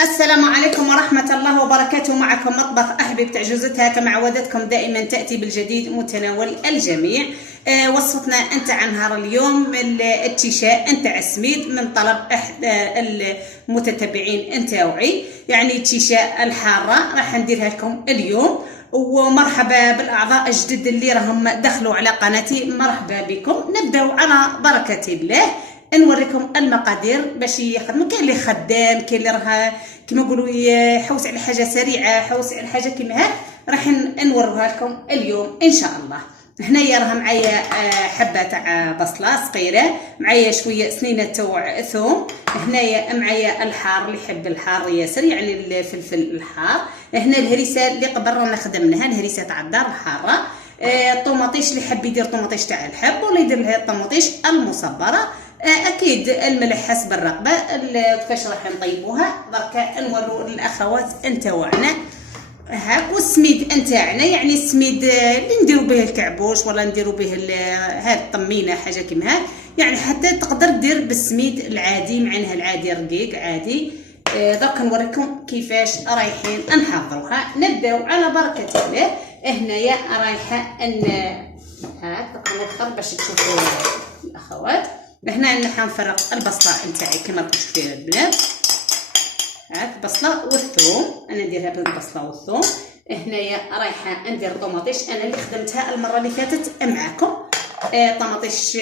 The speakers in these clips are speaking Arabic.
السلام عليكم ورحمة الله وبركاته. معكم مطبخ أحبب تعجزتها، كما عودتكم دائما تأتي بالجديد متناول الجميع. وصفتنا نتاع نهار اليوم التيشاء نتاع السميد من طلب أحد المتتبعين نتاوعي، يعني التيشاء الحارة راح نديرها لكم اليوم. ومرحبا بالأعضاء الجدد اللي راهم دخلوا على قناتي، مرحبا بكم. نبداو على بركة الله، نوريكم المقادير باش يخدموا. كاين اللي خدام، كاين اللي راه كيما نقولوا يحوس على حاجه سريعه، حوس على حاجه كيما هاك، راح نوريها لكم اليوم ان شاء الله. هنايا راه معايا حبه تاع بصله صغيره، معايا شويه سنينه تاع ثوم، هنايا معايا الحار اللي يحب الحار ياسر، يعني الفلفل الحار. هنا الهريسه اللي قبل رانا خدمناها، الهريسه تاع الدار الحاره. الطوماطيش اللي حب يدير طوماطيش تاع الحب ولا يدير لها الطوماطيش المصبره. اكيد الملح حسب الرغبه. كيفاش راح نطيبوها دركا نورو الاخوات نتاوعنا. هاك والسميد نتاعنا، يعني السميد اللي نديرو به الكعبوش ولا نديرو به هاد الطمينه، حاجه كيما هاك، يعني حتى تقدر دير بالسميد العادي، معناها العادي رقيق عادي. درك نوريكم كيفاش رايحين نحضروها. نبداو على بركه الله. هنايا رايحه هاك نوخر باش تشوفوا الاخوات. هنا حنفرق البصله نتاعي كما راكم تشوفوا البنات، هاك البصله والثوم، انا نديرها بالبصله والثوم. هنايا رايحه ندير طوماطيش، انا اللي خدمتها المره اللي فاتت معكم، طماطيش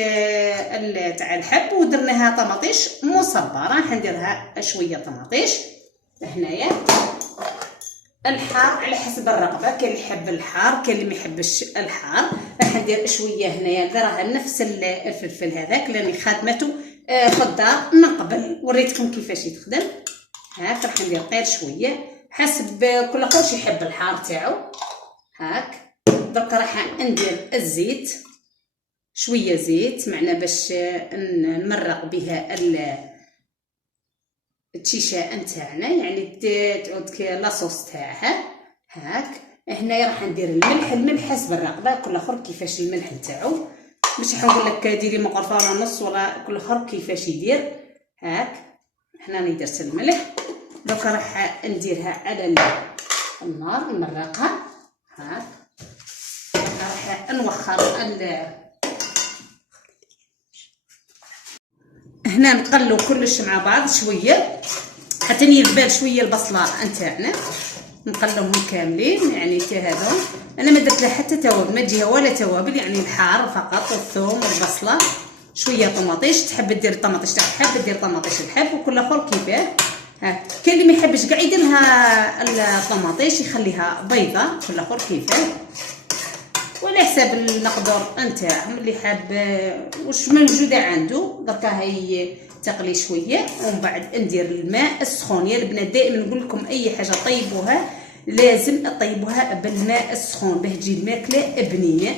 تاع الحب، ودرناها طماطيش مصبره، حنديرها شويه طماطيش. هنايا الحار على حسب الرغبه، كاين اللي يحب الحار، كاين اللي ما يحبش الحار. راح ندير شويه هنايا راه نفس الفلفل هذاك اللي خادمته في الدار من قبل، وريتكم كيفاش يتخدم. هاك راح ندير غير شويه حسب كل خوش يحب الحار تاعو. هاك درك راح ندير الزيت، شويه زيت معنا باش نمرق بها التيشاء نتاعنا، يعني تعود لاصوص تاعها. هاك هنايا راح ندير الملح حسب الرغبه، كل اخر كيفاش الملح نتاعو، مش حنقول لك ديري مغرفه ولا نص، ولا كل اخر كيفاش يدير. هاك هنا راني درت الملح، دوكا راح نديرها على النار نمرقها. هاك راح نوخر هنا نقلو كلش مع بعض شويه حتى يذبل شويه البصله نتاعنا، نقلوهم كاملين يعني هذو. انا ما درت لها حتى توابل، ما تجيها ولا توابل، يعني الحار فقط والثوم والبصله، شويه طماطيش، تحب دير الطماطيش تاع الحب دير طماطيش الحب، وكل اخر كيفاه. كاين اللي ما يحبش كاع يدير لها الطماطيش يخليها بيضه، كل اخر كيفاه، وعلى حساب المقدور نتاعهم اللي حاب واش موجوده عنده. دركا هي تقلي شويه، ومن بعد ندير الماء السخون. يا البنات دائما نقول لكم اي حاجه طيبوها لازم تطيبوها بالماء السخون باه تجي الماكله بنينه.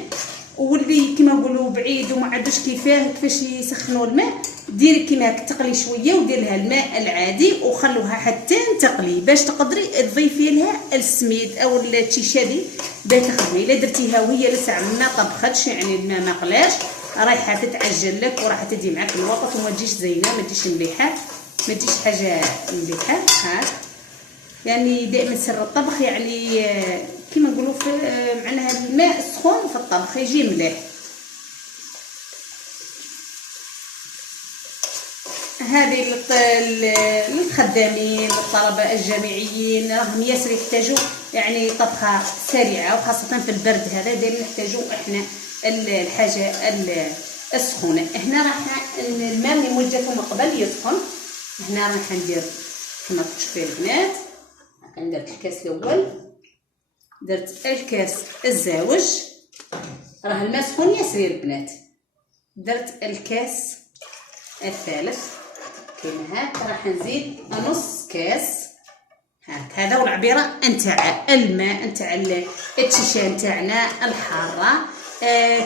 واللي كيما نقولوا بعيد وما عندوش كيفاش يسخنوا الماء، ديري كيما هكا تقلي شويه ودير لها الماء العادي وخلوها حتى تقلي باش تقدري تضيفي لها السميد او التيشادي باش تخدمي. الا درتيها وهي لسه ما طبختش، يعني الماء ما قلاش، رايحه تتعجل لك وراح تدي معاك الوقت وما تجيش زينه، ما تجيش مليحه، ما تجيش حاجه مليحه. هاك يعني دائما سر الطبخ، يعني كيما نقولوا في معناها الماء السخون في الطبخ يجي مليح. هذه للخدامين للطلبه الجامعيين راهم ياسر يحتاجوا يعني طبخه سريعه، وخاصه في البرد هذا دائما نحتاجوا احنا الحاجه السخونه. هنا راح الماء اللي موجته من قبل يسخن. هنا راح ندير كما تشوفوا البنات، درت الكاس الاول، درت الكاس الزاوج، راه الماء سخون ياسر البنات، درت الكاس الثالث كاين هاك، راح نزيد نص كاس. هاك هذا والعبيره نتاع الماء نتاع التيشان تاعنا الحاره.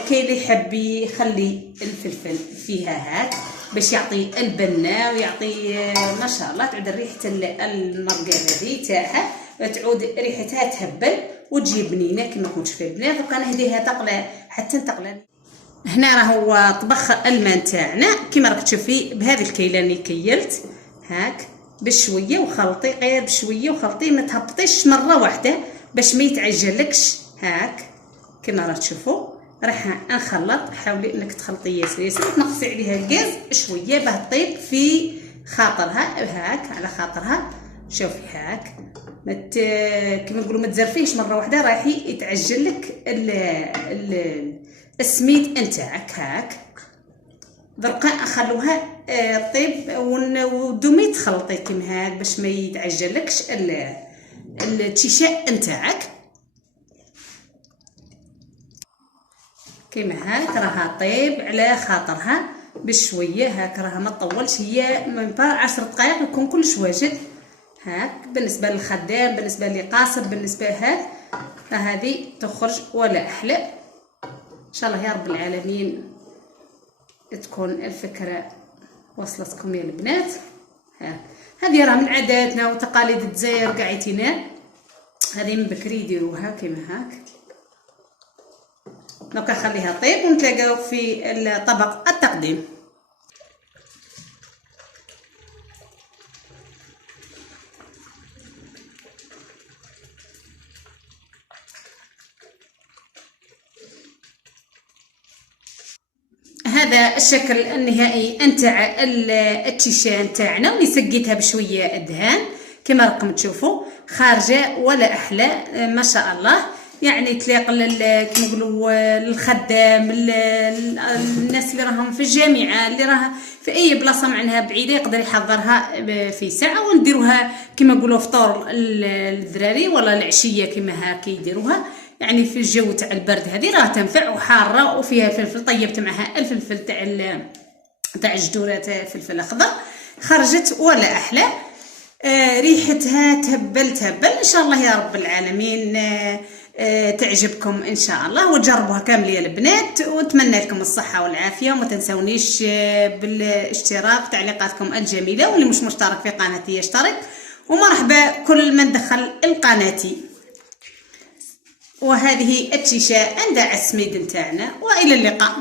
كاين اللي يحب يخلي الفلفل فيها هاك باش يعطي البنه ويعطي ما شاء الله، تعود ريحه المرقه هذه تاعها، تعود ريحتها تهبل وتجي بنينه كما كنت في البنات. دوكا نهديها تقلى حتى تقلى. هنا راهو طبخ الماء تاعنا كما راك تشوفي بهذه الكيله اللي كيلت. هاك بشويه وخلطي، غير بشويه وخلطي، ما تهبطيش مره واحده باش ما يتعجلكش. هاك كما راه تشوفوا راح نخلط. حاولي انك تخلطي ياسر ياسر، تنقصي عليها الغاز شويه باه طيب في خاطرها. هاك على خاطرها. شوفي هاك كما نقولوا ما تزرفيهش مره واحده، راح يتعجل لك السميد نتاعك. هاك دركا نخلوها طيب ودومي تخلطي كيما هاك باش ما يتعجلكش التيشا نتاعك. كيما هاك راها طيب على خاطرها بشويه. هاك راها ما تطولش، هي من 10 دقائق يكون كلش واجد. هاك بالنسبه للخدام، بالنسبه لي قاصر، بالنسبه هاك هذه تخرج ولا احلى. ان شاء الله يا رب العالمين تكون الفكره وصلتكم يا البنات. هذه راه من عاداتنا وتقاليد الجزائر قاعدين، هذه من بكري يديروها كيما هاك. دونك نخليها طيب ونتلاقاو في الطبق التقديم. هذا الشكل النهائي نتاع التيشان نتاعنا، واللي سقيتها بشويه دهان كما راكم تشوفوا، خارجه ولا احلى ما شاء الله. يعني تليق كما نقولوا للخدام، الناس اللي راهم في الجامعه، اللي راها في اي بلاصه معناها بعيده يقدر يحضرها في ساعه. ونديروها كما نقولوا فطور الذراري ولا العشيه كما هاك يديروها. يعني في الجو تاع البرد هذه راه تنفع وحاره وفيها فلفل. طيبت معها الفلفل تاع الجذوره تاع الفلفل الاخضر، خرجت ولا احلى. ريحتها تهبل تهبل. ان شاء الله يا رب العالمين تعجبكم ان شاء الله، وتجربوها كامل يا البنات، ونتمنى لكم الصحه والعافيه. وما تنسونيش بالاشتراك، تعليقاتكم الجميله، واللي مش مشترك في قناتي يشترك. ومرحبا كل من دخل القناتي. وهذه التيشا عندها السميد نتاعنا، والى اللقاء.